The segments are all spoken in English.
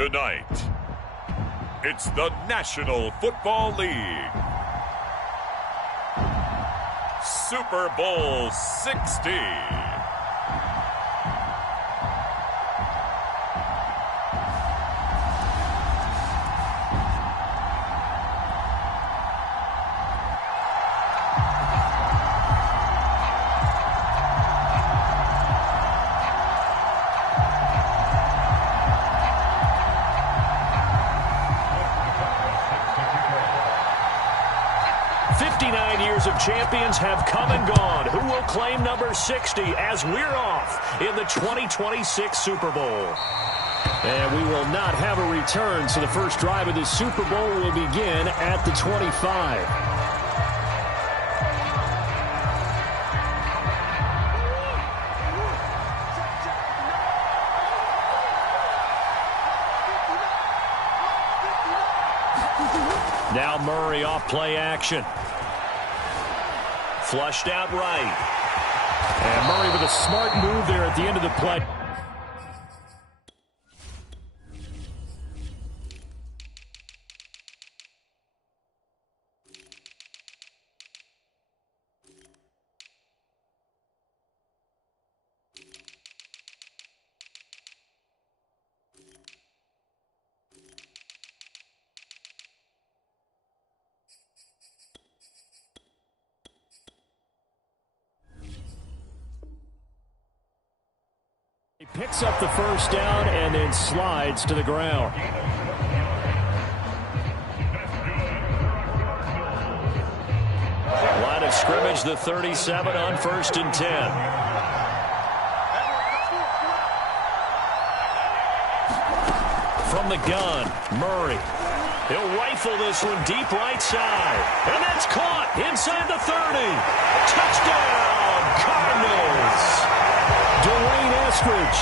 Tonight, it's the National Football League Super Bowl 60. Of champions have come and gone. Who will claim number 60 as we're off in the 2026 Super Bowl? And we will not have a return, so the first drive of the Super Bowl will begin at the 25. Now Murray off play action. Flushed out right. And Murray with a smart move there at the end of the play. He picks up the first down and then slides to the ground. Line of scrimmage, the 37 on 1st and 10. From the gun, Murray. He'll rifle this one deep right side. And that's caught inside the 30. Touchdown, Cardinals. Dwayne Eskridge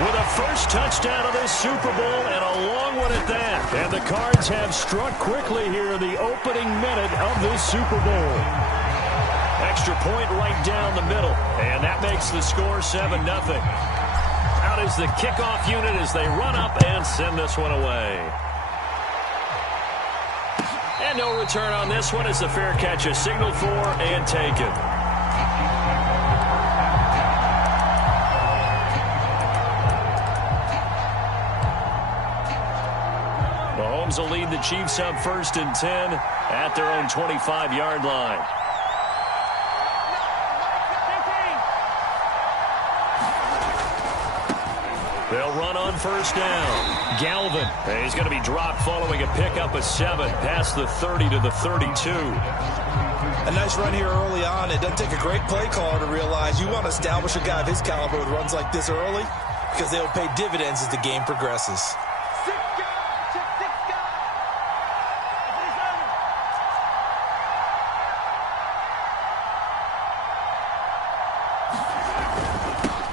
with a first touchdown of this Super Bowl, and a long one at that. And the Cards have struck quickly here in the opening minute of this Super Bowl. Extra point right down the middle, and that makes the score 7-0. Out is the kickoff unit as they run up and send this one away. And no return on this one as the fair catch is signaled for and taken. Mahomes will lead the Chiefs up 1st and 10 at their own 25-yard line. They'll run on 1st down. Galvin. He's going to be dropped following a pickup of 7 past the 30 to the 32. A nice run here early on. It doesn't take a great play caller to realize you want to establish a guy of his caliber with runs like this early because they'll pay dividends as the game progresses.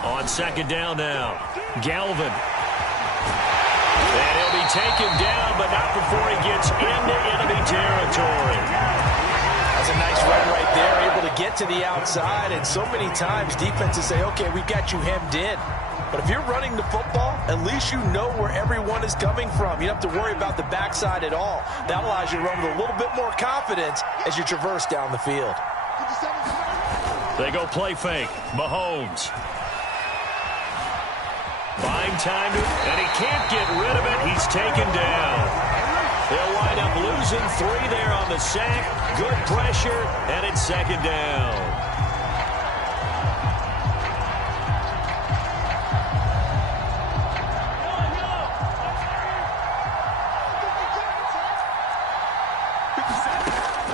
On 2nd down now, Galvin. And he'll be taken down, but not before he gets into enemy territory. That's a nice run right there, able to get to the outside, and so many times defenses say, okay, we've got you hemmed in. But if you're running the football, at least you know where everyone is coming from. You don't have to worry about the backside at all. That allows you to run with a little bit more confidence as you traverse down the field. They go play fake. Mahomes. Buying time, and he can't get rid of it. He's taken down. They'll wind up losing 3 there on the sack. Good pressure, and it's 2nd down.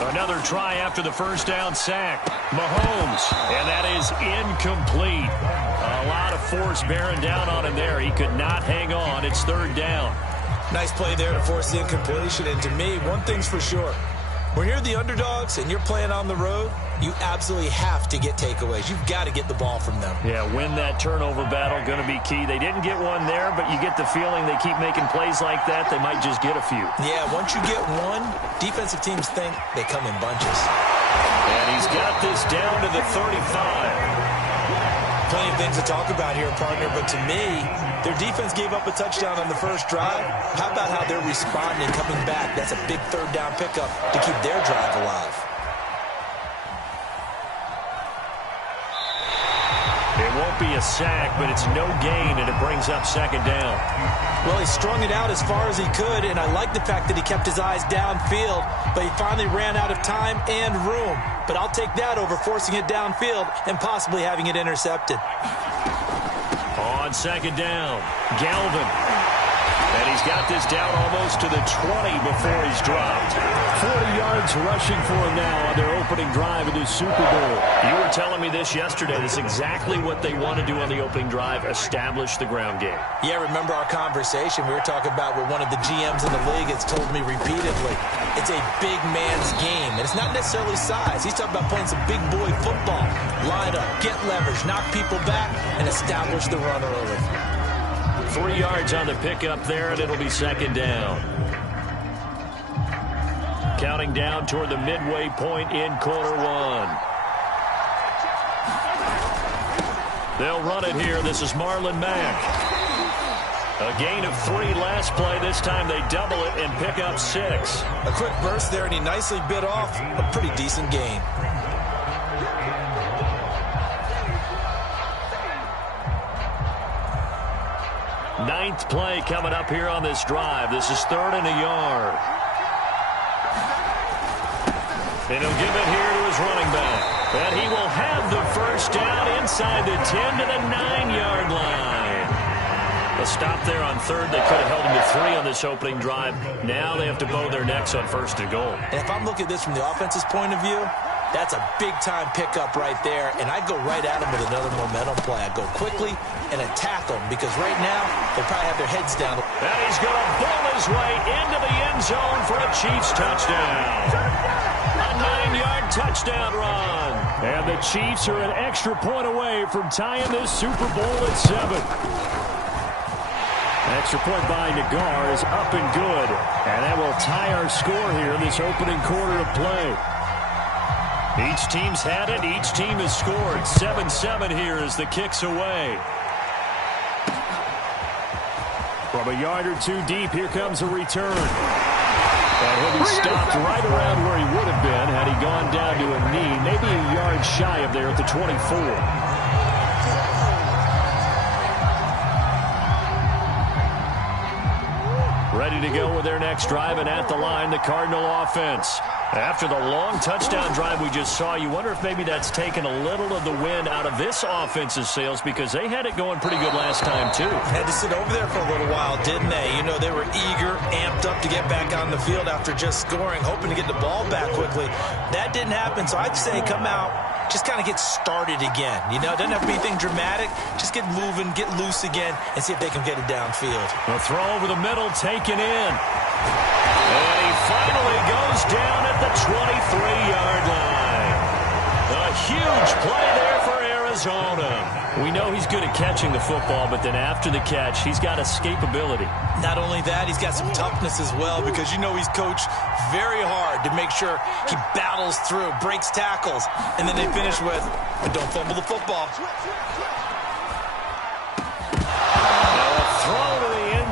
Another try after the first down sack. Mahomes, and that is incomplete. A lot of force bearing down on him there. He could not hang on. It's 3rd down. Nice play there to force the incompletion. And to me, one thing's for sure. When you're the underdogs and you're playing on the road, you absolutely have to get takeaways. You've got to get the ball from them. Yeah, win that turnover battle, going to be key. They didn't get one there, but you get the feeling they keep making plays like that, they might just get a few. Yeah, once you get one, defensive teams think they come in bunches. And he's got this down to the 35. Plenty of things to talk about here, partner, but to me, their defense gave up a touchdown on the first drive. How about how they're responding, coming back? That's a big third down pickup to keep their drive alive. It won't be a sack, but it's no gain, and it brings up second down. Well, he strung it out as far as he could, and I like the fact that he kept his eyes downfield, but he finally ran out of time and room. But I'll take that over forcing it downfield and possibly having it intercepted. On second down, Galvin. And he's got this down almost to the 20 before he's dropped. 40 yards rushing for him now on their opening drive of this Super Bowl. You were telling me this yesterday. That's exactly what they want to do on the opening drive, establish the ground game. Yeah, remember our conversation? We were talking about what one of the GMs in the league has told me repeatedly. It's a big man's game, and it's not necessarily size. He's talking about playing some big boy football. Line up, get leverage, knock people back, and establish the run early. 3 yards on the pickup there, and it'll be second down. Counting down toward the midway point in quarter one. They'll run it here. This is Marlon Mack. A gain of 3 last play. This time they double it and pick up 6. A quick burst there, and he nicely bit off a pretty decent gain. Ninth play coming up here on this drive. This is 3rd and a yard. And he'll give it here to his running back. And he will have the first down inside the 10 to the 9-yard line. A stop there on 3rd. They could have held him to 3 on this opening drive. Now they have to bow their necks on 1st and goal. And if I'm looking at this from the offense's point of view, that's a big-time pickup right there, and I'd go right at him with another momentum play. I'd go quickly and attack them because right now they probably have their heads down. And he's going to ball his way into the end zone for a Chiefs touchdown. A 9-yard touchdown run. And the Chiefs are an extra point away from tying this Super Bowl at 7. Extra point by Nagar is up and good. And that will tie our score here in this opening quarter of play. Each team's had it. Each team has scored. 7-7 here as the kick's away. From a yard or 2 deep, here comes a return. And he'll be stopped right around where he would have been had he gone down to a knee, maybe a yard shy of there at the 24. Ready to go with their next drive, and at the line, the Cardinal offense. After the long touchdown drive we just saw, you wonder if maybe that's taken a little of the wind out of this offense's sails because they had it going pretty good last time, too. Had to sit over there for a little while, didn't they? You know, they were eager, amped up to get back on the field after just scoring, hoping to get the ball back quickly. That didn't happen, so I'd say come out, just kind of get started again. You know, it doesn't have to be anything dramatic. Just get moving, get loose again, and see if they can get it downfield. A throw over the middle, taken in. And he finally goes down at the 23-yard line. A huge play there for Arizona. We know he's good at catching the football, but then after the catch, he's got escapability. Not only that, he's got some toughness as well because you know he's coached very hard to make sure he battles through, breaks tackles, and then they finish with, but don't fumble the football.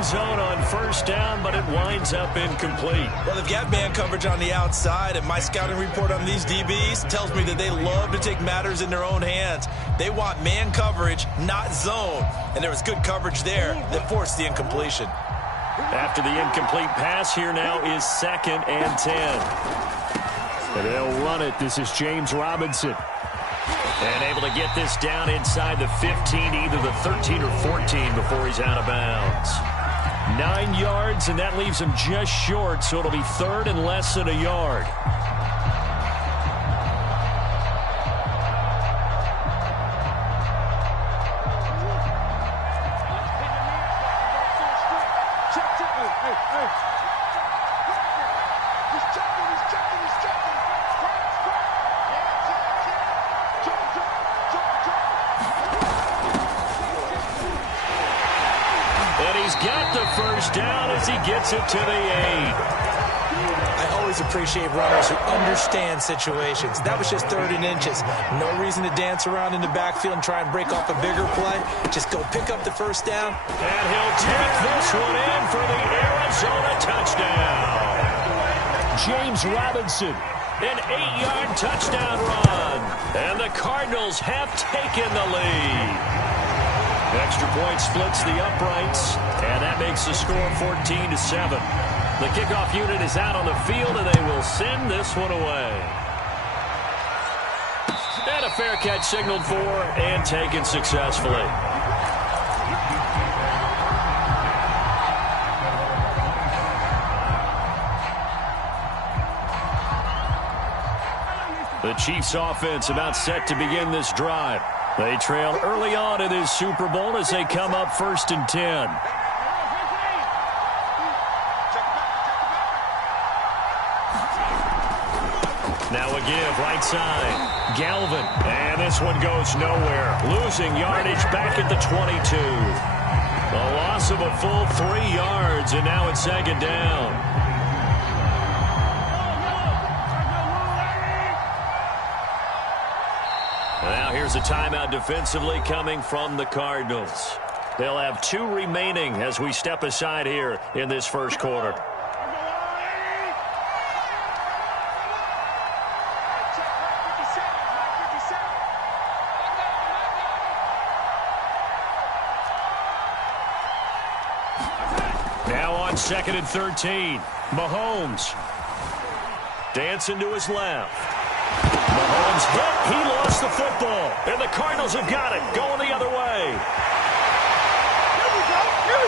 Zone on first down, but it winds up incomplete. Well, they've got man coverage on the outside, and my scouting report on these DBs tells me that they love to take matters in their own hands. They want man coverage, not zone, and there was good coverage there that forced the incompletion. After the incomplete pass, here now is 2nd and 10. And they'll run it. This is James Robinson. And able to get this down inside the 15, either the 13 or 14 before he's out of bounds. 9 yards, and that leaves him just short, so it'll be 3rd and less than a yard. he's got the first down as he gets it to the 8. I always appreciate runners who understand situations. That was just 3rd and inches. No reason to dance around in the backfield and try and break off a bigger play. Just go pick up the first down. And he'll take this one in for the Arizona touchdown. James Robinson. An 8-yard touchdown run. And the Cardinals have taken the lead. Extra point splits the uprights, and that makes the score 14-7. The kickoff unit is out on the field, and they will send this one away. And a fair catch signaled for and taken successfully. The Chiefs offense about set to begin this drive. They trail early on in this Super Bowl as they come up 1st and 10. Now a give, right side. Galvin. And this one goes nowhere. Losing yardage back at the 22. A loss of a full 3 yards, and now it's 2nd down. Now here's a timeout defensively coming from the Cardinals. They'll have 2 remaining as we step aside here in this first quarter. Now on 2nd and 13. Mahomes. Dancing to his left. Mahomes hit. He lost the football. And the Cardinals have got it. Going the other way.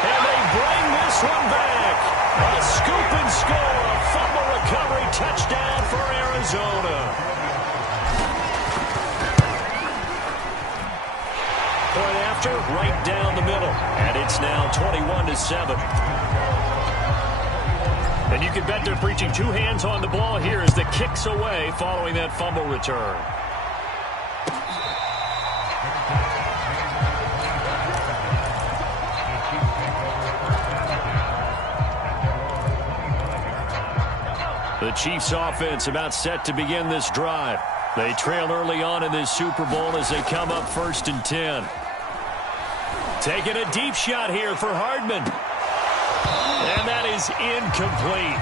And they bring this one back. A scoop and score. A fumble recovery touchdown for Arizona. Point after, right down the middle. And it's now 21-7. And you can bet they're preaching 2 hands on the ball here as the kick's away following that fumble return. The Chiefs offense about set to begin this drive. They trail early on in this Super Bowl as they come up 1st and 10. Taking a deep shot here for Hardman. And that is incomplete.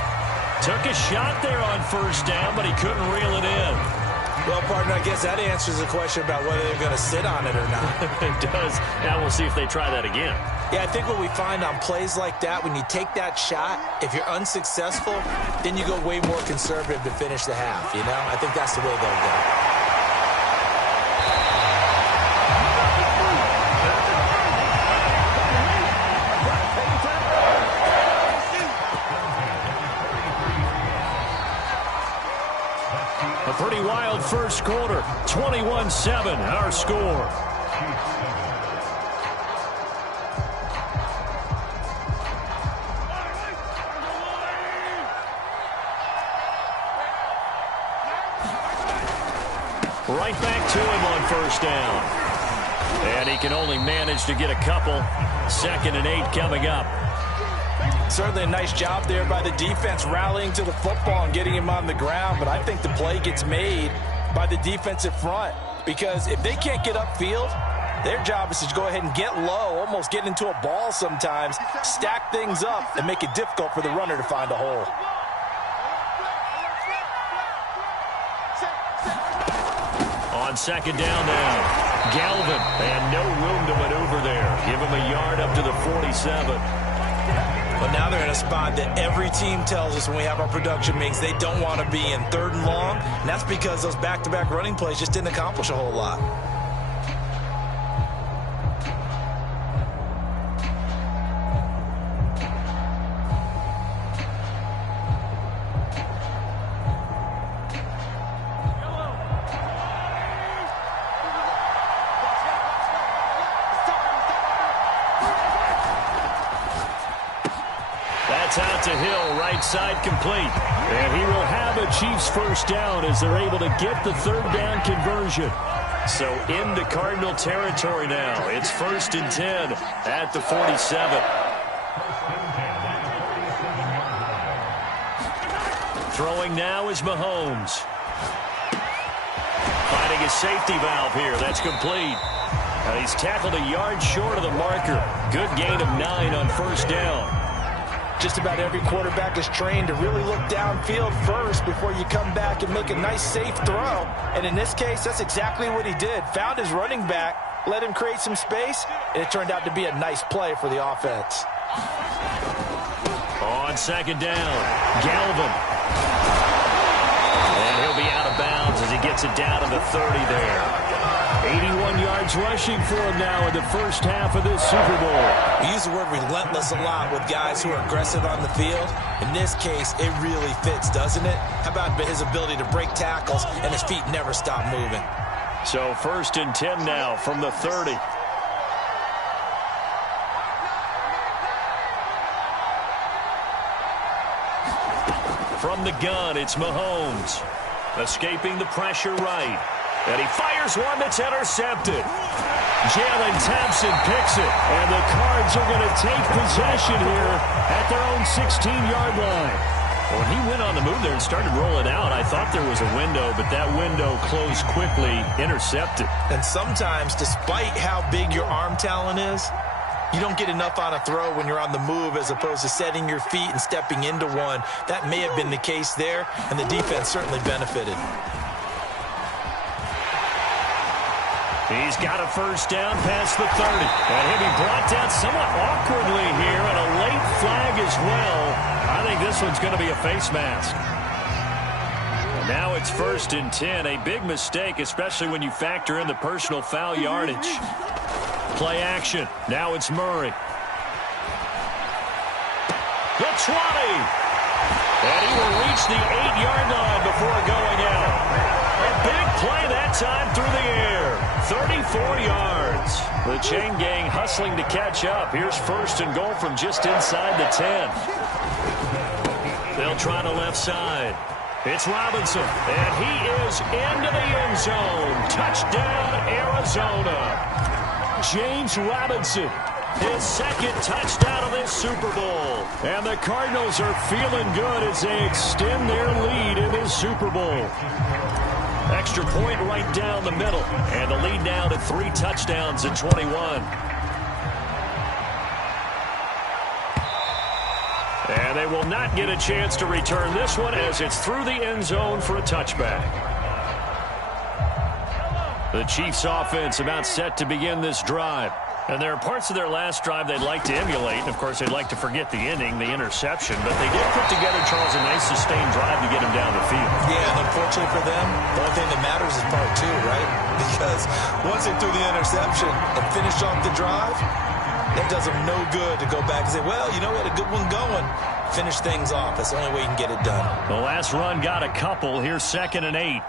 Took a shot there on 1st down, but he couldn't reel it in. Well, partner, I guess that answers the question about whether they're going to sit on it or not. It does. Now we'll see if they try that again. Yeah, I think what we find on plays like that, when you take that shot, if you're unsuccessful, then you go way more conservative to finish the half, you know? I think that's the way they'll go. A pretty wild first quarter. 21-7, our score. Right back to him on 1st down. And he can only manage to get a couple. 2nd and 8 coming up. Certainly a nice job there by the defense rallying to the football and getting him on the ground. But I think the play gets made by the defensive front. Because if they can't get upfield, their job is to go ahead and get low, almost get into a ball sometimes, stack things up, and make it difficult for the runner to find a hole. On 2nd down now. Galvin, and no room to maneuver there. Give him a yard up to the 47. But now they're in a spot that every team tells us when we have our production meetings they don't want to be in 3rd and long, and that's because those back-to-back running plays just didn't accomplish a whole lot. Out to Hill, right side complete. And he will have a Chiefs 1st down as they're able to get the 3rd down conversion. So into Cardinal territory now. It's 1st and 10 at the 47. Throwing now is Mahomes. Finding his safety valve here. That's complete. And he's tackled a yard short of the marker. Good gain of 9 on first down. Just about every quarterback is trained to really look downfield first before you come back and make a nice, safe throw. And in this case, that's exactly what he did. Found his running back, let him create some space, and it turned out to be a nice play for the offense. On second down, Galvin. And he'll be out of bounds as he gets it down to the 30 there. 81 yards rushing for him now in the first half of this Super Bowl. We use the word relentless a lot with guys who are aggressive on the field. In this case, it really fits, doesn't it? How about his ability to break tackles and his feet never stop moving? So 1st and 10 now from the 30. From the gun, it's Mahomes. Escaping the pressure right. And he fires one that's intercepted. Jalen Thompson picks it. And the Cards are going to take possession here at their own 16-yard line. When he went on the move there and started rolling out, I thought there was a window, but that window closed quickly, intercepted. And sometimes, despite how big your arm talent is, you don't get enough on a throw when you're on the move as opposed to setting your feet and stepping into one. That may have been the case there, and the defense certainly benefited. He's got a first down past the 30. And he'll be brought down somewhat awkwardly here, and a late flag as well. I think this one's going to be a face mask. And now it's 1st and 10. A big mistake, especially when you factor in the personal foul yardage. Play action. Now it's Murray. The 20. And he will reach the 8-yard line before going out. A big play that time through the air. 34 yards. The chain gang hustling to catch up. Here's 1st and goal from just inside the 10. They'll try the left side. It's Robinson, and he is into the end zone. Touchdown, Arizona. James Robinson, his 2nd touchdown of this Super Bowl. And the Cardinals are feeling good as they extend their lead in this Super Bowl. Extra point right down the middle. And the lead now to 3 touchdowns at 21. And they will not get a chance to return this one as it's through the end zone for a touchback. The Chiefs offense about set to begin this drive. And there are parts of their last drive they'd like to emulate. And, of course, they'd like to forget the ending, the interception. But they did put together, Charles, a nice sustained drive to get them down the field. Yeah, and unfortunately for them, the only thing that matters is part 2, right? Because once they threw the interception and finished off the drive, it does them no good to go back and say, well, you know what, a good one going. Finish things off. That's the only way you can get it done. The last run got a couple. Here's 2nd and 8.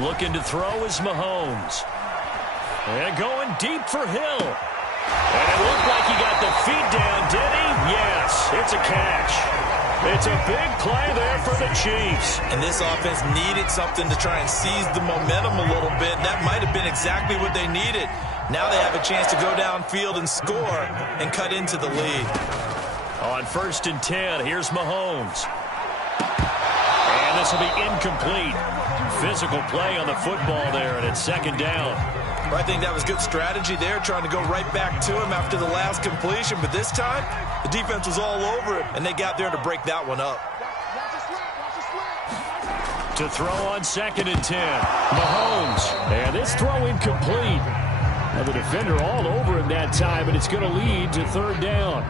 Looking to throw is Mahomes. And going deep for Hill. And it looked like he got the feet down, did he? Yes, it's a catch. It's a big play there for the Chiefs. And this offense needed something to try and seize the momentum a little bit. And that might have been exactly what they needed. Now they have a chance to go downfield and score and cut into the lead. On 1st and 10, here's Mahomes. And this will be incomplete. Physical play on the football there, and it's 2nd down. Well, I think that was good strategy there, trying to go right back to him after the last completion. But this time, the defense was all over it, and they got there to break that one up. To throw on 2nd and 10, Mahomes. And this throw incomplete. Now the defender all over him that time, and it's going to lead to 3rd down.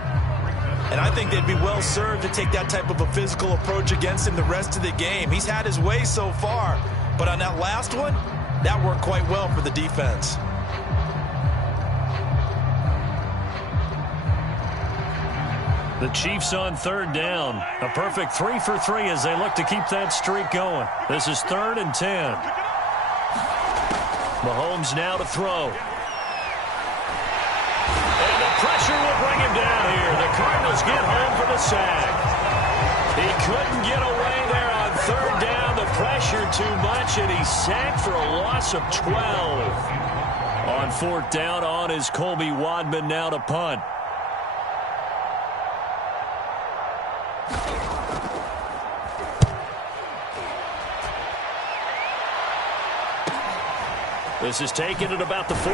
And I think they'd be well served to take that type of a physical approach against him the rest of the game. He's had his way so far, but on that last one, that worked quite well for the defense. The Chiefs on 3rd down. A perfect 3 for 3 as they look to keep that streak going. This is 3rd and 10. Mahomes now to throw. And the pressure will bring him down here. The Cardinals get home for the sack. He couldn't get away there on 3rd down. The pressure too much, and he's sacked for a loss of 12. On fourth down, on is Colby Wadman now to punt. This is taken at about the 14.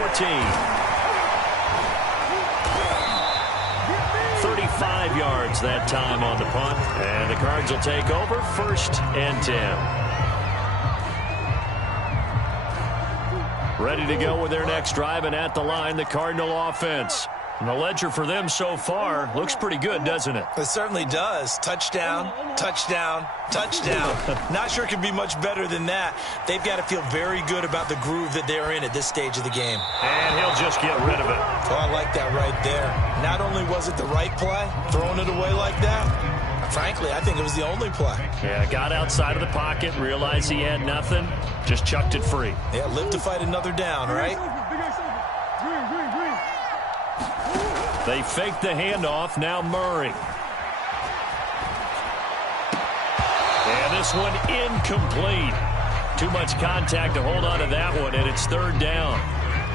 35 yards that time on the punt. And the Cards will take over 1st and 10. Ready to go with their next drive, and at the line, the Cardinal offense. And the ledger for them so far looks pretty good, doesn't it? It certainly does. Touchdown, touchdown, touchdown. Not sure it could be much better than that. They've got to feel very good about the groove that they're in at this stage of the game. And he'll just get rid of it. Oh, I like that right there. Not only was it the right play, throwing it away like that, frankly, I think it was the only play. Yeah, got outside of the pocket, realized he had nothing, just chucked it free. Yeah, live to fight another down, right? They fake the handoff, now Murray. And this one incomplete. Too much contact to hold on to that one, and it's 3rd down.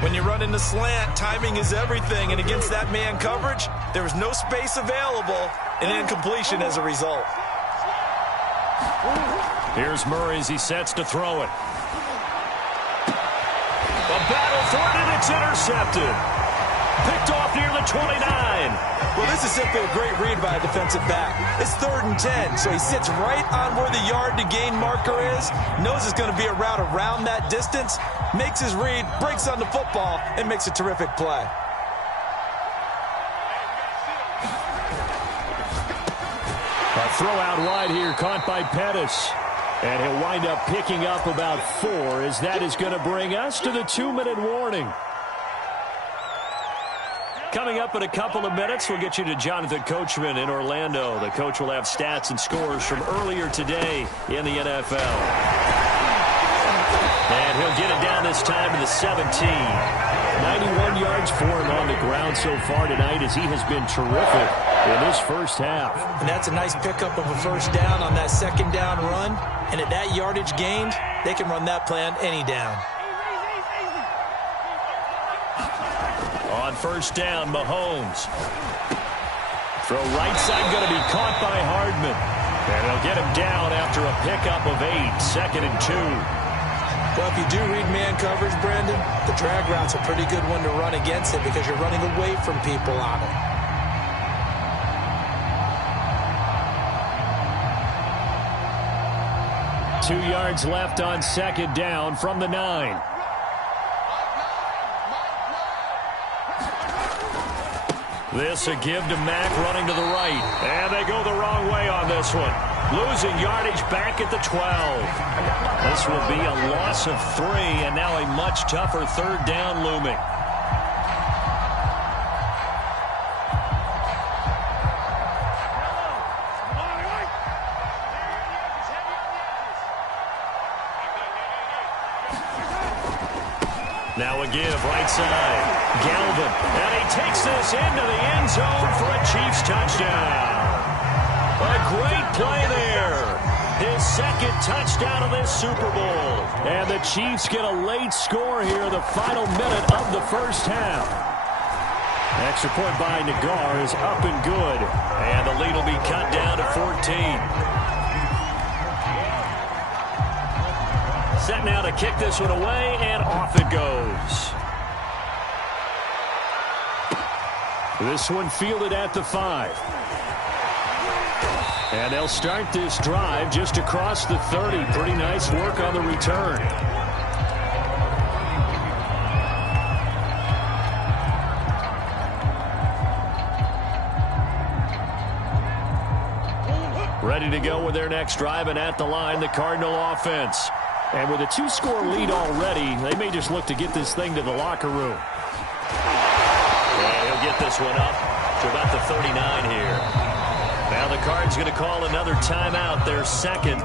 When you run in the slant, timing is everything, and against that man coverage, there was no space available, and incompletion as a result. Here's Murray as he sets to throw it. A battle for it, and it's intercepted. Picked off near the 29. Well, this is simply a great read by a defensive back. It's 3rd and 10, so he sits right on where the yard-to-gain marker is, knows it's going to be a route around that distance, makes his read, breaks on the football, and makes a terrific play. A throw out wide here, caught by Pettis. And he'll wind up picking up about 4, as that is going to bring us to the 2-minute warning. Coming up in a couple of minutes, we'll get you to Jonathan Coachman in Orlando. The coach will have stats and scores from earlier today in the NFL. And he'll get it down this time to the 17. 91 yards for him on the ground so far tonight, as he has been terrific in this first half. And that's a nice pickup of a 1st down on that 2nd down run. And at that yardage gained, they can run that play on any down. On 1st down, Mahomes. Throw right side, going to be caught by Hardman. And they'll get him down after a pickup of 8, 2nd and 2. Well, if you do read man coverage, Brandon, the drag route's a pretty good one to run against it because you're running away from people on it. Two yards left on 2nd down from the 9. This a give to Mack running to the right. And they go the wrong way on this one. Losing yardage back at the 12. This will be a loss of 3, and now a much tougher 3rd down looming. Now a give right side. Galvin. And he takes this into the end zone for a Chiefs touchdown. A great play there. His 2nd touchdown of this Super Bowl. And the Chiefs get a late score here, the final minute of the first half. Extra point by Nagar is up and good. And the lead will be cut down to 14. Set now to kick this one away, and off it goes. This one fielded at the 5. And they'll start this drive just across the 30. Pretty nice work on the return. Ready to go with their next drive, and at the line, the Cardinal offense. And with a 2-score lead already, they may just look to get this thing to the locker room. And he'll get this one up to about the 39 here. Now the Cards going to call another timeout, their 2nd,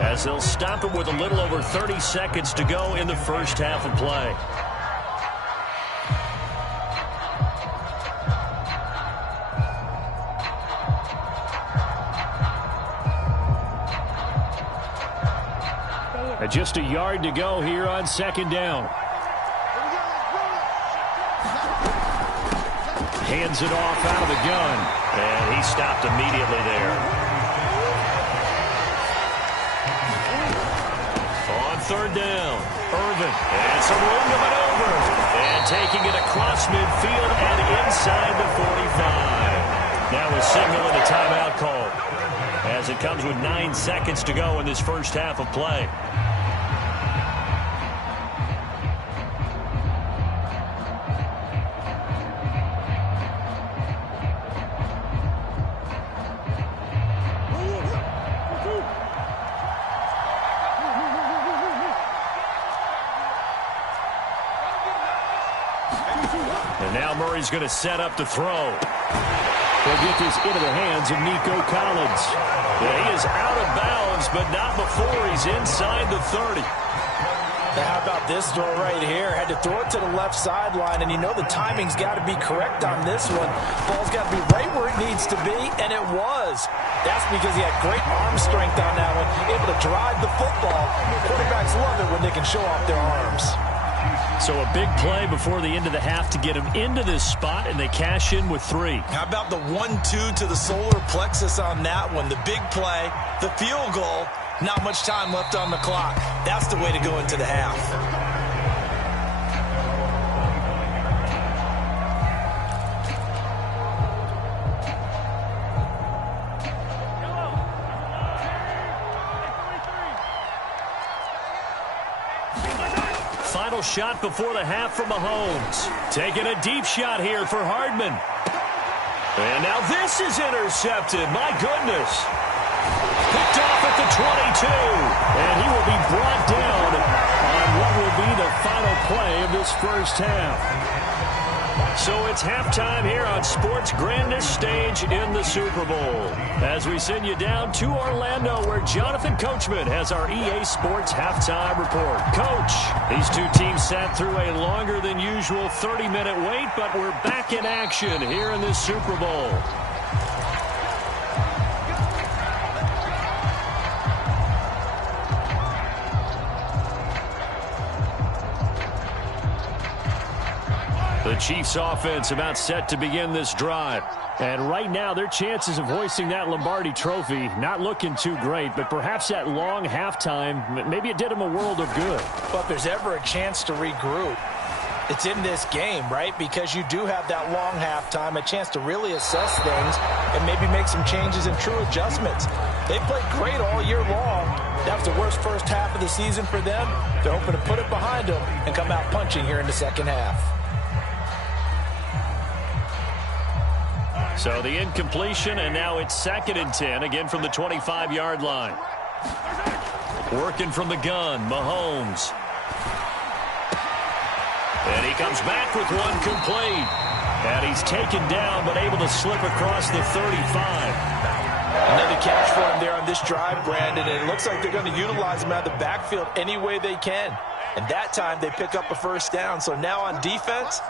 as they'll stop it with a little over 30 seconds to go in the first half of play. And just a yard to go here on 2nd down. Hands it off out of the gun. And he stopped immediately there. On third down, Irvin. And some room to maneuver. And taking it across midfield and inside the 45. Now we're signaling a timeout call, as it comes with 9 seconds to go in this first half of play. And now Murray's going to set up to throw. They'll get this into the hands of Nico Collins. Yeah, he is out of bounds, but not before he's inside the 30. Now, how about this throw right here? Had to throw it to the left sideline, and you know the timing's got to be correct on this one. Ball's got to be right where it needs to be, and it was. That's because he had great arm strength on that one, able to drive the football. Quarterbacks love it when they can show off their arms. So a big play before the end of the half to get him into this spot, and they cash in with 3. How about the 1-2 to the solar plexus on that one? The big play, the field goal, not much time left on the clock. That's the way to go into the half. Final shot before the half from Mahomes. Taking a deep shot here for Hardman. And now this is intercepted. My goodness. Picked off at the 22. And he will be brought down on what will be the final play of this first half. So it's halftime here on sports' grandest stage in the Super Bowl, as we send you down to Orlando, where Jonathan Coachman has our EA Sports halftime report. Coach, these two teams sat through a longer than usual 30-minute wait, but we're back in action here in this Super Bowl. The Chiefs offense about set to begin this drive. And right now, their chances of hoisting that Lombardi trophy not looking too great, but perhaps that long halftime, maybe it did them a world of good. But if there's ever a chance to regroup, it's in this game, right? Because you do have that long halftime, a chance to really assess things and maybe make some changes and true adjustments. They played great all year long. That was the worst first half of the season for them. They're hoping to put it behind them and come out punching here in the second half. So the incompletion, and now it's 2nd and 10, again from the 25-yard line. Working from the gun, Mahomes. And he comes back with one complete. And he's taken down, but able to slip across the 35. Another catch for him there on this drive, Brandon, and it looks like they're going to utilize him out of the backfield any way they can. And that time they pick up a first down. So now on defense,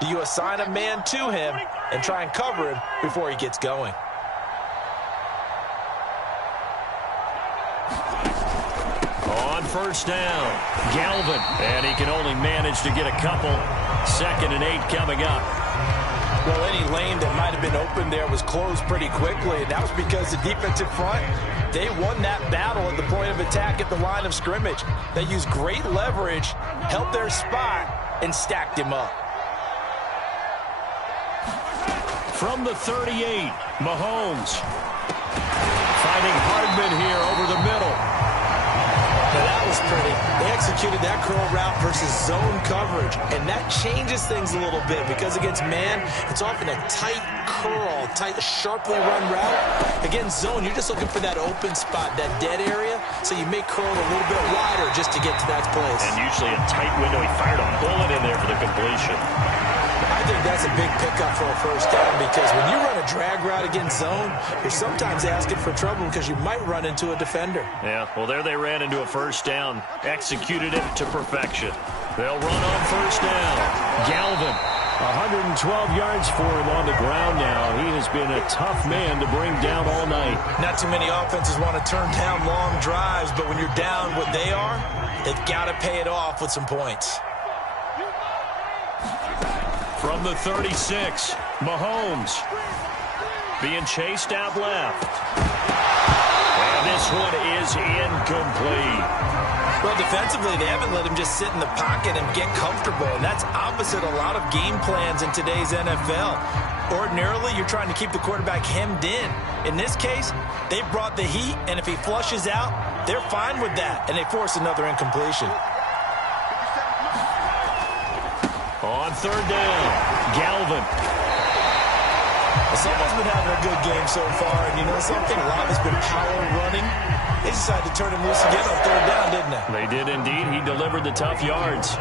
do you assign a man to him and try and cover him before he gets going? On first down, Galvin. And he can only manage to get a couple. 2nd and 8 coming up. Well, any lane that might have been open there was closed pretty quickly, and that was because the defensive front, they won that battle at the point of attack at the line of scrimmage. They used great leverage, held their spot, and stacked him up. From the 38, Mahomes. Finding Hardman here over the middle. Now that was pretty. They executed that curl route versus zone coverage, and that changes things a little bit because against man, it's often a tight curl, tight, sharply run route. Against zone, you're just looking for that open spot, that dead area, so you may curl a little bit wider just to get to that place. And usually a tight window. He fired a bullet in there for the completion. I think that's a big pickup for a first down because when you run a drag route against zone, you're sometimes asking for trouble because you might run into a defender. Yeah, well, there they ran into a first down. Executed it to perfection. They'll run on first down. Galvin, 112 yards for him on the ground now. He has been a tough man to bring down all night. Not too many offenses want to turn down long drives, but when you're down what they are, they've got to pay it off with some points. From the 36, Mahomes being chased out left. And this one is incomplete. Well, defensively, they haven't let him just sit in the pocket and get comfortable, and that's opposite a lot of game plans in today's NFL. Ordinarily, you're trying to keep the quarterback hemmed in. In this case, they brought the heat, and if he flushes out, they're fine with that, and they force another incompletion. On third down, Galvin. Someone's been having a good game so far, and you know something? A lot has been power running. They decided to turn him loose again on third down, didn't they? They did indeed. He delivered the tough yards.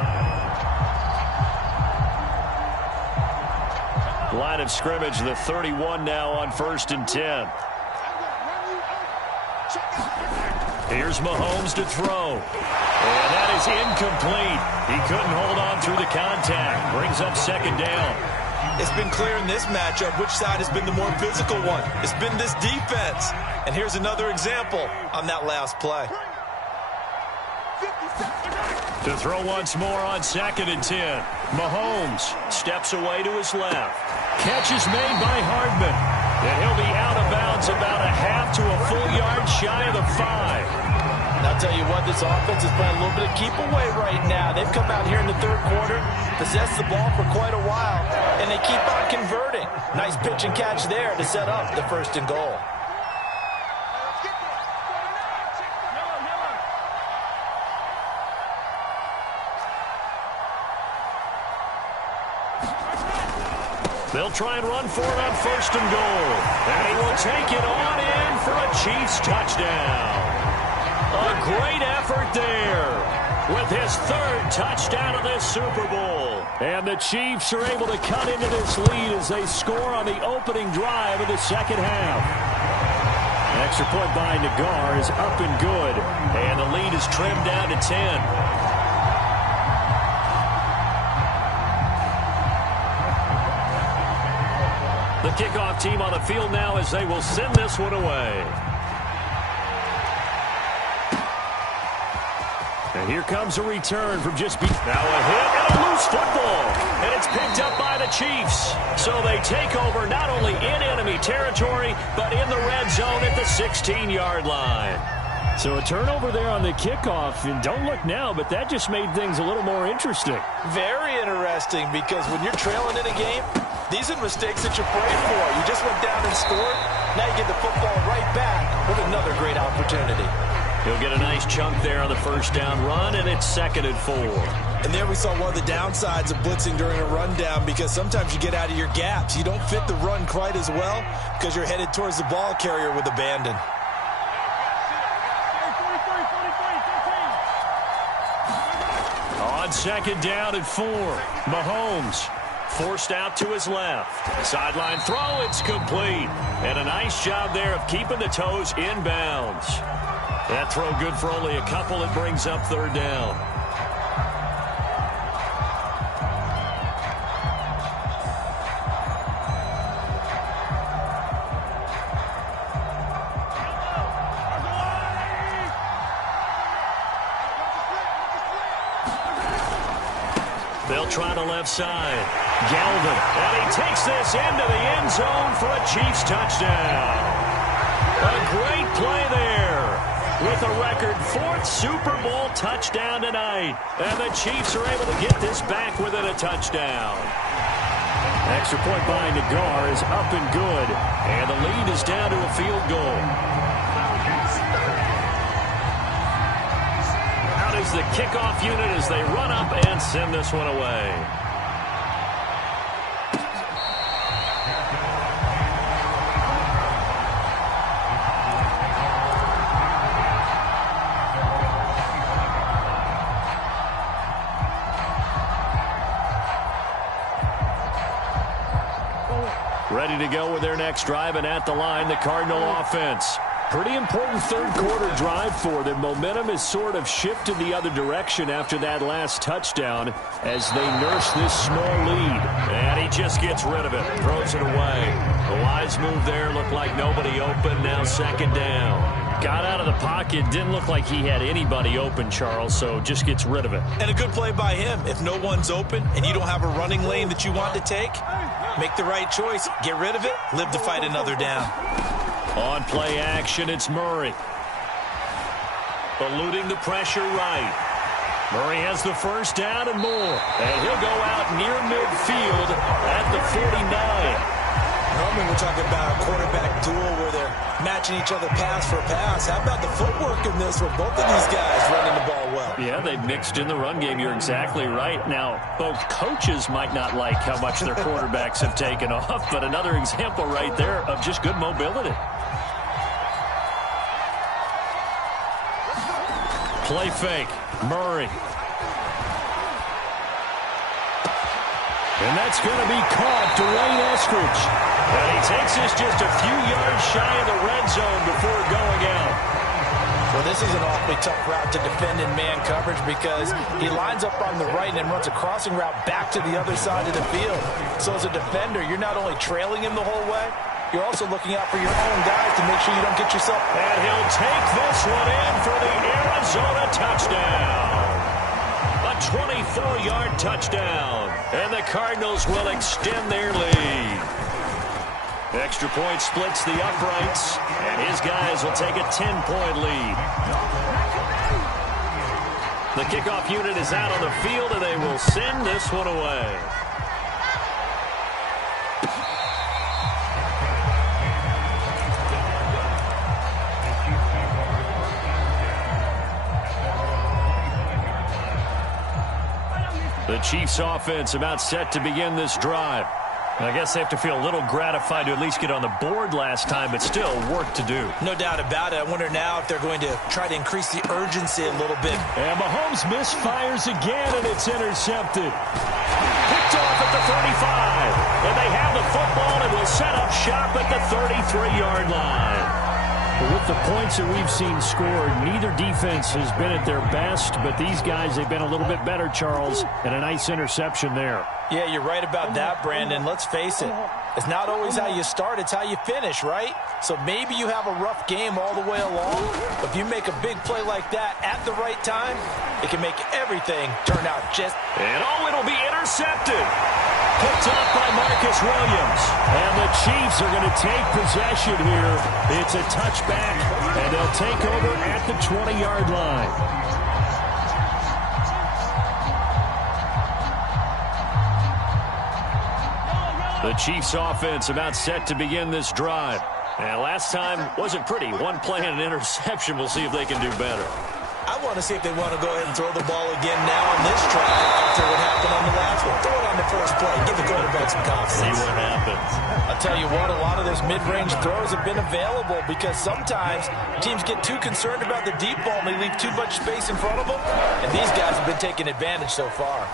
Line of scrimmage, the 31 now on 1st and 10. Here's Mahomes to throw. And that is incomplete. He couldn't hold on through the contact. Brings up second down. It's been clear in this matchup which side has been the more physical one. It's been this defense. And here's another example on that last play. To throw once more on 2nd and 10. Mahomes steps away to his left. Catch is made by Hardman. And he'll be out of bounds about a half to a full yard shy of the 5. And I'll tell you what, this offense is playing a little bit of keep away right now. They've come out here in the third quarter, possessed the ball for quite a while, and they keep on converting. Nice pitch and catch there to set up the 1st and goal. They'll try and run for it on 1st and goal. And he will take it on in for a Chiefs touchdown. A great effort there with his 3rd touchdown of this Super Bowl. And the Chiefs are able to cut into this lead as they score on the opening drive of the second half. An extra point by Nagar is up and good. And the lead is trimmed down to 10. The kickoff team on the field now as they will send this one away. And here comes a return from just now a hit and a loose football. And it's picked up by the Chiefs. So they take over not only in enemy territory, but in the red zone at the 16-yard line. So a turnover there on the kickoff. And don't look now, but that just made things a little more interesting. Very interesting, because when you're trailing in a game, these are mistakes that you pray for. You just went down and scored. Now you get the football right back with another great opportunity. He'll get a nice chunk there on the 1st down run, and it's 2nd and 4. And there we saw one of the downsides of blitzing during a rundown, because sometimes you get out of your gaps. You don't fit the run quite as well because you're headed towards the ball carrier with abandon. On 2nd down and 4, Mahomes forced out to his left. Sideline throw, it's complete. And a nice job there of keeping the toes inbounds. That throw good for only a couple. It brings up 3rd down. They'll try the left side. Galvin, and he takes this into the end zone for a Chiefs touchdown. A great play there with a record 4th Super Bowl touchdown tonight. And the Chiefs are able to get this back within a touchdown. Extra point by Nagar is up and good. And the lead is down to a field goal. Out is the kickoff unit as they run up and send this one away. Ready to go with their next drive, and at the line, the Cardinal offense. Pretty important third quarter drive for them. Momentum has sort of shifted the other direction after that last touchdown as they nurse this small lead. And he just gets rid of it, throws it away. The wise move there, looked like nobody open, now 2nd down. Got out of the pocket. Didn't look like he had anybody open, Charles, so just gets rid of it. And a good play by him. If no one's open and you don't have a running lane that you want to take, make the right choice. Get rid of it. Live to fight another down. On play action, it's Murray. Eluding the pressure right. Murray has the first down and more. And he'll go out near midfield at the 49. Normally we're talking about a quarterback duel where they're matching each other pass for pass. How about the footwork in this with both of these guys running the ball well? Yeah, they mixed in the run game. You're exactly right. Now, both coaches might not like how much their quarterbacks have taken off, but another example right there of just good mobility. Play fake. Murray. And that's going to be caught. Dwayne Eskridge. And he takes this just a few yards shy of the red zone before going out. Well, this is an awfully tough route to defend in man coverage because he lines up on the right and then runs a crossing route back to the other side of the field. So as a defender, you're not only trailing him the whole way, you're also looking out for your own guys to make sure you don't get yourself. And he'll take this one in for the Arizona touchdown. A 24-yard touchdown. And the Cardinals will extend their lead. Extra point splits the uprights, and his guys will take a 10-point lead. The kickoff unit is out on the field, and they will send this one away. The Chiefs offense about set to begin this drive. I guess they have to feel a little gratified to at least get on the board last time, but still work to do. No doubt about it. I wonder now if they're going to try to increase the urgency a little bit. And Mahomes misfires again, and it's intercepted. Picked off at the 35. And they have the football and will set up shop at the 33-yard line. With the points that we've seen scored, neither defense has been at their best, but these guys, they've been a little bit better, Charles, and a nice interception there. Yeah, you're right about that, Brandon. Let's face it. It's not always how you start, it's how you finish, right? So maybe you have a rough game all the way along, but if you make a big play like that at the right time, it can make everything turn out just... And it'll be intercepted. Picked up by Marcus Williams. And the Chiefs are going to take possession here. It's a touchback, and they'll take over at the 20-yard line. The Chiefs offense about set to begin this drive. And last time wasn't pretty. One play and an interception. We'll see if they can do better. I want to see if they want to go ahead and throw the ball again now on this drive after what happened on the last one. Throw it on the first play. Give the quarterback some confidence. See what happens. I'll tell you what, a lot of those mid-range throws have been available because sometimes teams get too concerned about the deep ball and they leave too much space in front of them. And these guys have been taking advantage so far.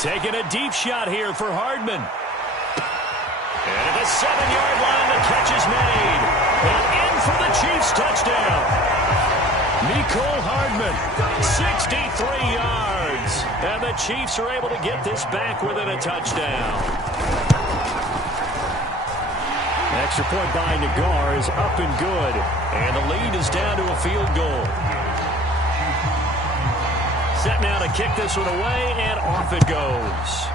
Taking a deep shot here for Hardman. And at the 7-yard line, the catch is made. And in for the Chiefs touchdown. Mecole Hardman, 63 yards. And the Chiefs are able to get this back within a touchdown. Extra point by Nagar is up and good. And the lead is down to a field goal. Set now to kick this one away, and off it goes.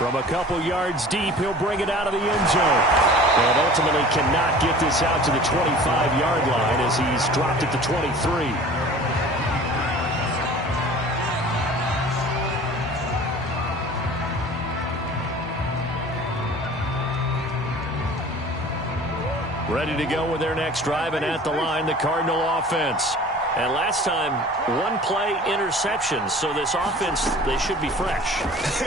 From a couple yards deep, he'll bring it out of the end zone. And ultimately cannot get this out to the 25-yard line as he's dropped at the 23. Ready to go with their next drive, and at the line, the Cardinal offense. And last time, one play interception, so this offense, they should be fresh.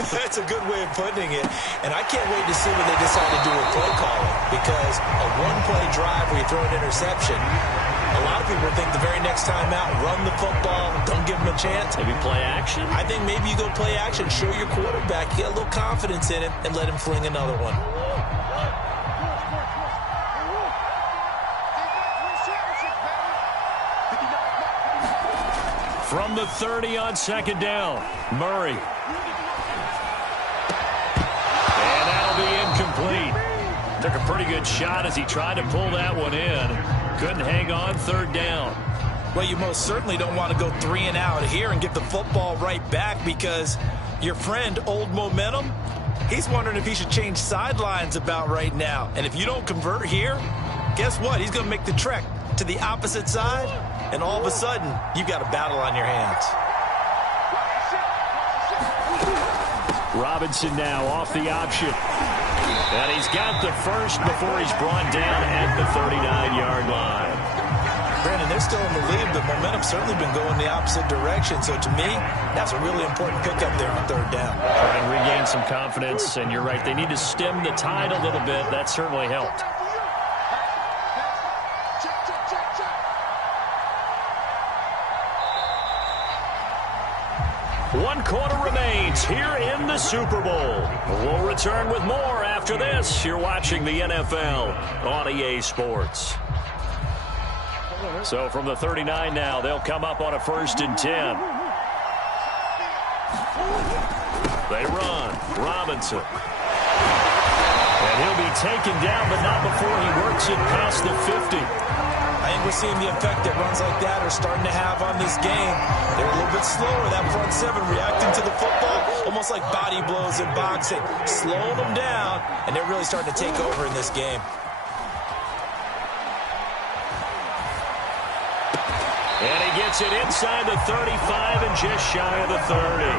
That's a good way of putting it. And I can't wait to see what they decide to do with play calling, because a one-play drive where you throw an interception, a lot of people think the very next time out, run the football, don't give them a chance. Maybe play action? I think maybe you go play action, show your quarterback, get a little confidence in him, and let him fling another one. From the 30 on second down, Murray. And that'll be incomplete. Took a pretty good shot as he tried to pull that one in. Couldn't hang on third down. Well, you most certainly don't want to go 3 and out here and get the football right back, because your friend, Old Momentum, he's wondering if he should change sidelines about right now. And if you don't convert here, guess what? He's going to make the trek to the opposite side, and all of a sudden, you've got a battle on your hands. Robinson now off the option. And he's got the first before he's brought down at the 39-yard line. Brandon, they're still in the lead, but momentum's certainly been going the opposite direction. So to me, that's a really important pickup there on third down. Try and regain some confidence, and you're right. They need to stem the tide a little bit. That certainly helped. One quarter remains here in the Super Bowl. We'll return with more after this. You're watching the NFL on EA Sports. So from the 39 now, they'll come up on a 1st and 10. They run. Robinson. And he'll be taken down, but not before he works it past the 50. I think we're seeing the effect that runs like that are starting to have on this game. They're a little bit slower, that front seven, reacting to the football, almost like body blows in boxing, slowing them down, and they're really starting to take over in this game. And he gets it inside the 35 and just shy of the 30.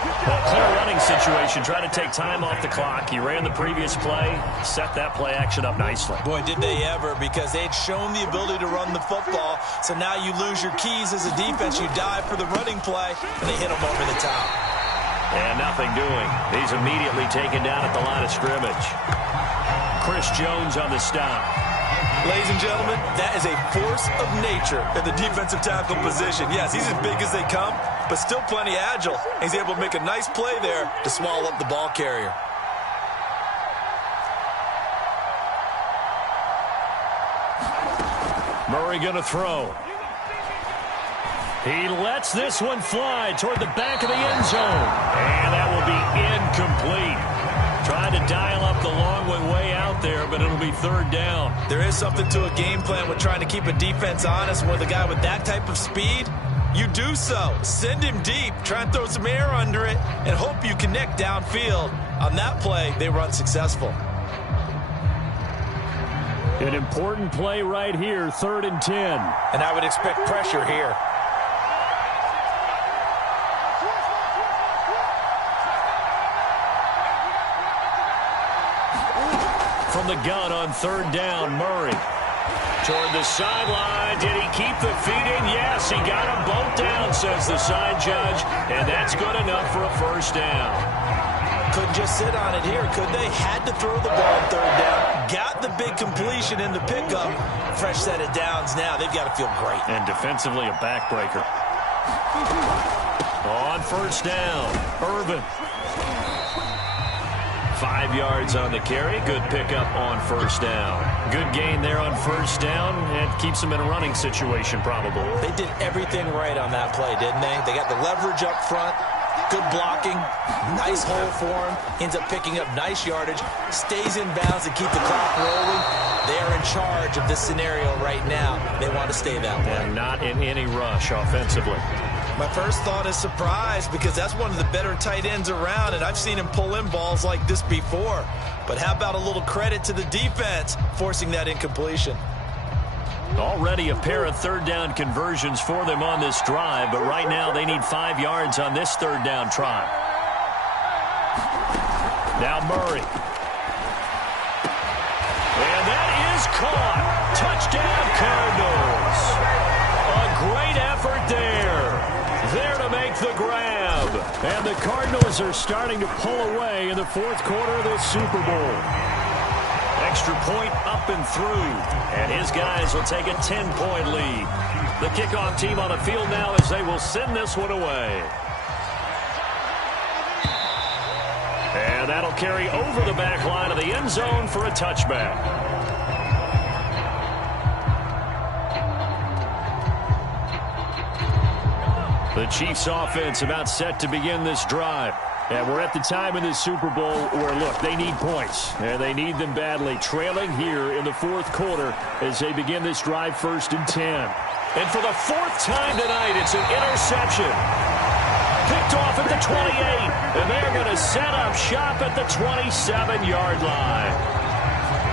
Well, clear running situation. Try to take time off the clock. He ran the previous play, set that play action up nicely. Boy, did they ever, because they'd shown the ability to run the football. So now you lose your keys as a defense. You dive for the running play, and they hit him over the top. And nothing doing. He's immediately taken down at the line of scrimmage. Chris Jones on the stop. Ladies and gentlemen, that is a force of nature in the defensive tackle position. Yes, he's as big as they come, but still plenty agile. He's able to make a nice play there to swallow up the ball carrier. Murray going to throw. He lets this one fly toward the back of the end zone. And that will be incomplete. Trying to dial up the long one way out there, but it'll be third down. There is something to a game plan with trying to keep a defense honest. With a guy with that type of speed, you do so. Send him deep, try and throw some air under it, and hope you connect downfield. On that play, they run successful. An important play right here, 3rd and 10. And I would expect pressure here. From the gun on 3rd down, Murray. Toward the sideline. Did he keep the feet in? Yes, he got them both down, says the side judge. And that's good enough for a 1st down. Couldn't just sit on it here, could they? Had to throw the ball on 3rd down. Got the big completion in the pickup. Fresh set of downs now. They've got to feel great. And defensively, a backbreaker. On 1st down, Irvin. 5 yards on the carry. Good pickup on 1st down. Good gain there on 1st down. It keeps them in a running situation, probably. They did everything right on that play, didn't they? They got the leverage up front. Good blocking. Nice hole for him. Ends up picking up nice yardage. Stays in bounds to keep the clock rolling. They're in charge of this scenario right now. They want to stay that way. And not in any rush offensively. My first thought is surprise, because that's one of the better tight ends around, and I've seen him pull in balls like this before. But how about a little credit to the defense forcing that incompletion? Already a pair of 3rd down conversions for them on this drive, but right now they need 5 yards on this 3rd down try. Now Murray. And that is caught. Touchdown Cardinals. A great effort there. There to make the grab. And the Cardinals are starting to pull away in the 4th quarter of this Super Bowl. Extra point up and through. And his guys will take a 10-point lead. The kickoff team on the field now as they will send this one away. And that'll carry over the back line of the end zone for a touchback. The Chiefs offense about set to begin this drive. And we're at the time in this Super Bowl where, look, they need points, and they need them badly. Trailing here in the fourth quarter as they begin this drive, 1st and 10. And for the 4th time tonight, it's an interception. Picked off at the 28, and they're going to set up shop at the 27-yard line.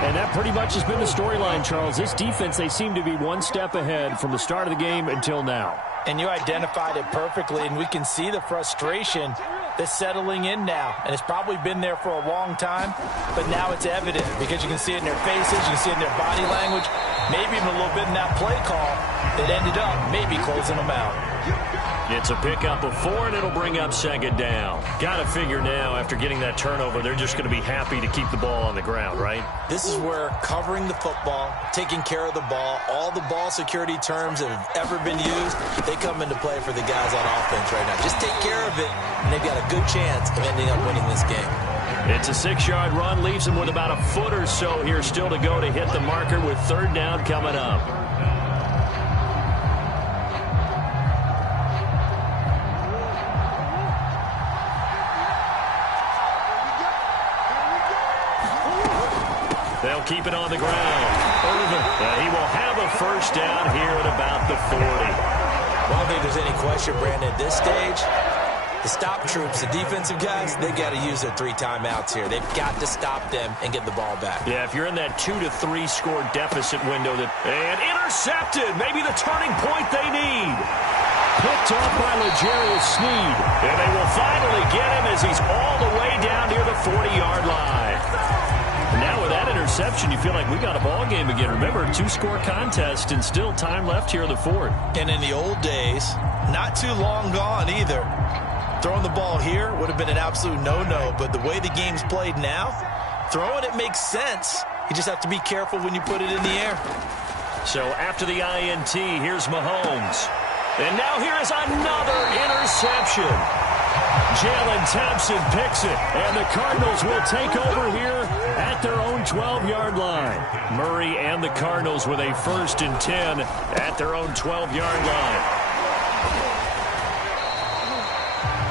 And that pretty much has been the storyline, Charles. This defense, they seem to be one step ahead from the start of the game until now. And you identified it perfectly, and we can see the frustration that's settling in now. And it's probably been there for a long time, but now it's evident because you can see it in their faces, you can see it in their body language, maybe even a little bit in that play call that ended up maybe closing them out. It's a pickup of 4, and it'll bring up 2nd down. Got to figure now, after getting that turnover, they're just going to be happy to keep the ball on the ground, right? This is where covering the football, taking care of the ball, all the ball security terms that have ever been used, they come into play for the guys on offense right now. Just take care of it, and they've got a good chance of ending up winning this game. It's a 6-yard run, leaves them with about a foot or so here still to go to hit the marker with 3rd down coming up. They'll keep it on the ground. He will have a 1st down here at about the 40. I don't think there's any question, Brandon, at this stage, the stop troops, the defensive guys, they got to use their 3 timeouts here. They've got to stop them and get the ball back. Yeah, if you're in that 2 to 3 score deficit window, and intercepted, maybe the turning point they need. Picked off by L'Jarius Sneed. And they will finally get him as he's all the way down near the 40-yard line. Now with that interception, you feel like we got a ball game again. Remember, 2-score contest and still time left here in the 4th. And in the old days, not too long gone either, throwing the ball here would have been an absolute no-no. But the way the game's played now, throwing it makes sense. You just have to be careful when you put it in the air. So after the INT, here's Mahomes. And now here is another interception. Jalen Thompson picks it, and the Cardinals will take over here at their own 12-yard line. Murray and the Cardinals with a 1st and 10 at their own 12-yard line.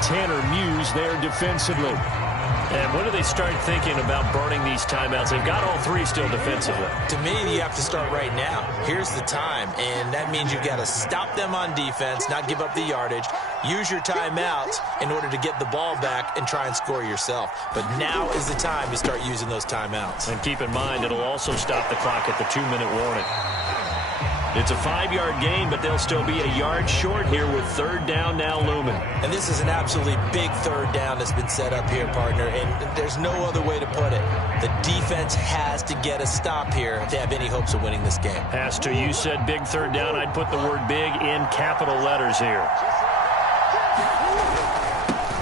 Tanner Muse there defensively. And when do they start thinking about burning these timeouts? They've got all 3 still defensively. To me, you have to start right now. Here's the time, and that means you've got to stop them on defense, not give up the yardage, use your timeouts in order to get the ball back and try and score yourself. But now is the time to start using those timeouts. And keep in mind, it'll also stop the clock at the 2-minute warning. It's a 5-yard gain, but they'll still be a yard short here with 3rd down now looming. And this is an absolutely big 3rd down that's been set up here, partner, and there's no other way to put it. The defense has to get a stop here if they have any hopes of winning this game. Has to. You said big 3rd down. I'd put the word big in capital letters here.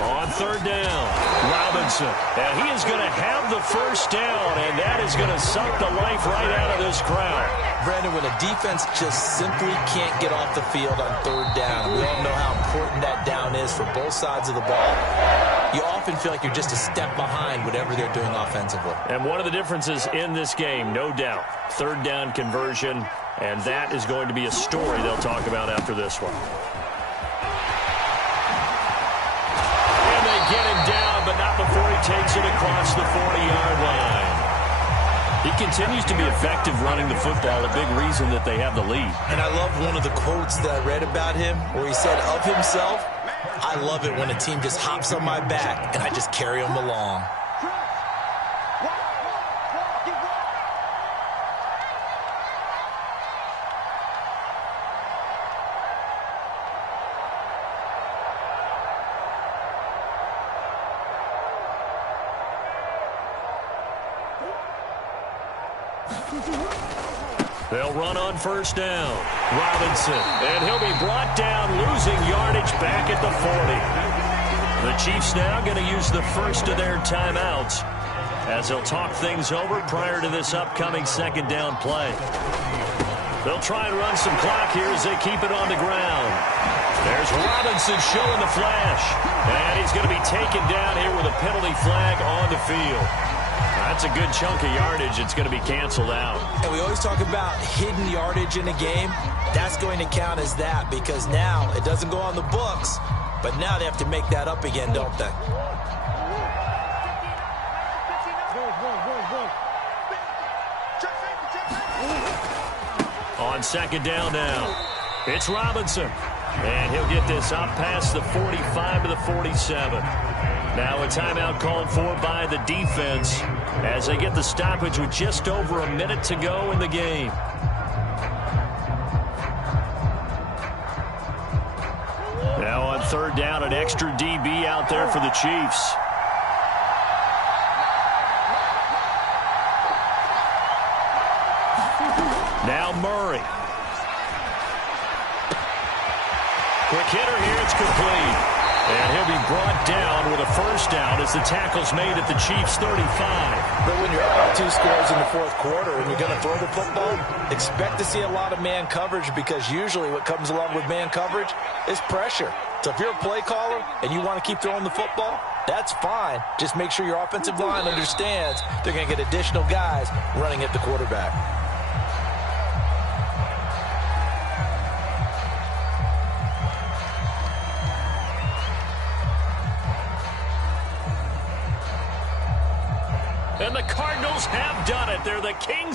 On 3rd down, Robinson. And he is going to have the 1st down, and that is going to suck the life right out of this crowd. Brandon, when a defense just simply can't get off the field on 3rd down, we all know how important that down is for both sides of the ball, you often feel like you're just a step behind whatever they're doing offensively. And one of the differences in this game, no doubt, 3rd down conversion, and that is going to be a story they'll talk about after this one. And they get him down, but not before he takes it across the 40-yard line. He continues to be effective running the football, a big reason that they have the lead. And I love one of the quotes that I read about him where he said of himself, I love it when a team just hops on my back and I just carry them along. They'll run on 1st down. Robinson, and he'll be brought down, losing yardage back at the 40. The Chiefs now going to use the 1st of their timeouts as they'll talk things over prior to this upcoming 2nd down play. They'll try and run some clock here as they keep it on the ground. There's Robinson showing the flash, and he's going to be taken down here with a penalty flag on the field. That's a good chunk of yardage. It's going to be canceled out. And we always talk about hidden yardage in a game. That's going to count as that because now it doesn't go on the books, but now they have to make that up again, don't they? On second down now, it's Robinson. And he'll get this up past the 45 to the 47. Now a timeout called for by the defense as they get the stoppage with just over a minute to go in the game. Now on third down, an extra DB out there for the Chiefs. Now Murray. Quick hitter here, it's complete. And he'll be brought down with a first down as the tackle's made at the Chiefs' 35. But when you're up 2 scores in the fourth quarter and you're going to throw the football, expect to see a lot of man coverage because usually what comes along with man coverage is pressure. So if you're a play caller and you want to keep throwing the football, that's fine. Just make sure your offensive line understands they're going to get additional guys running at the quarterback. And the Cardinals have done it. They're the Kings